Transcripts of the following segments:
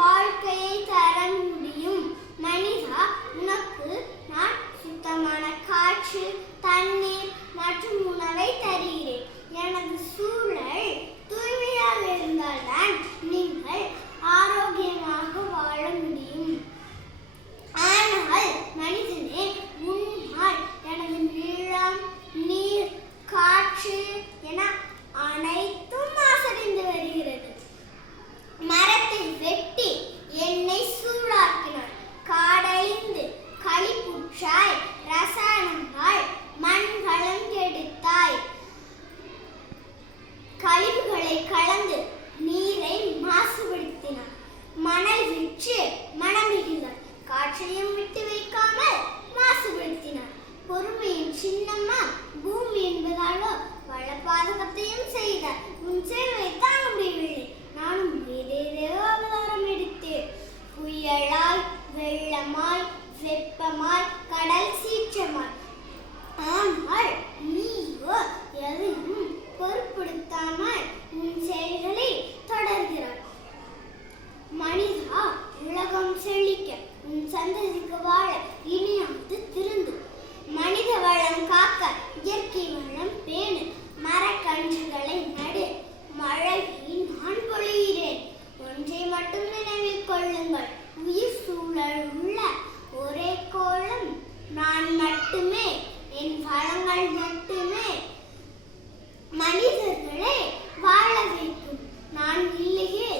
வாழ்க்கையை தர முடியும். மனிதா உனக்கு நான் சுத்தமான காற்று தண்ணீர் மற்றும் உணவை தருகிறேன். சின்னம்மா பூமி என்பதாலோ பல பாதகத்தையும் செய்தார் உன் சேவை தாங்க முடியவில்லை. நானும் ஏதேதோ அவதாரம் எடுத்தேன். புயலாய் வெள்ளமாய் வெப்பமாய் கடல் சீற்றமாய். ஆனால் நீயோ எதையும் பொருட்படுத்தாமல் உன் செயல்களை தொடர்கிறார் மனிதா உலகம் செழிக்க உன் சந்ததிக்கு வாழ சொல்லுங்கள் உயிர் சூழல் உள்ள ஒரே கோலம் நான் மட்டுமே என் வளங்கள் மட்டுமே. மனிதர்களை வாழ வைக்கும் நான் இல்லையே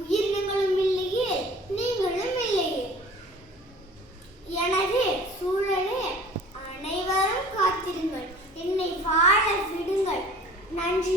உயிரினங்களும் இல்லையே நீங்களும் இல்லையே. எனவே சூழலே அனைவரும் காத்திருங்கள். என்னை வாழ விடுங்கள். நன்றி.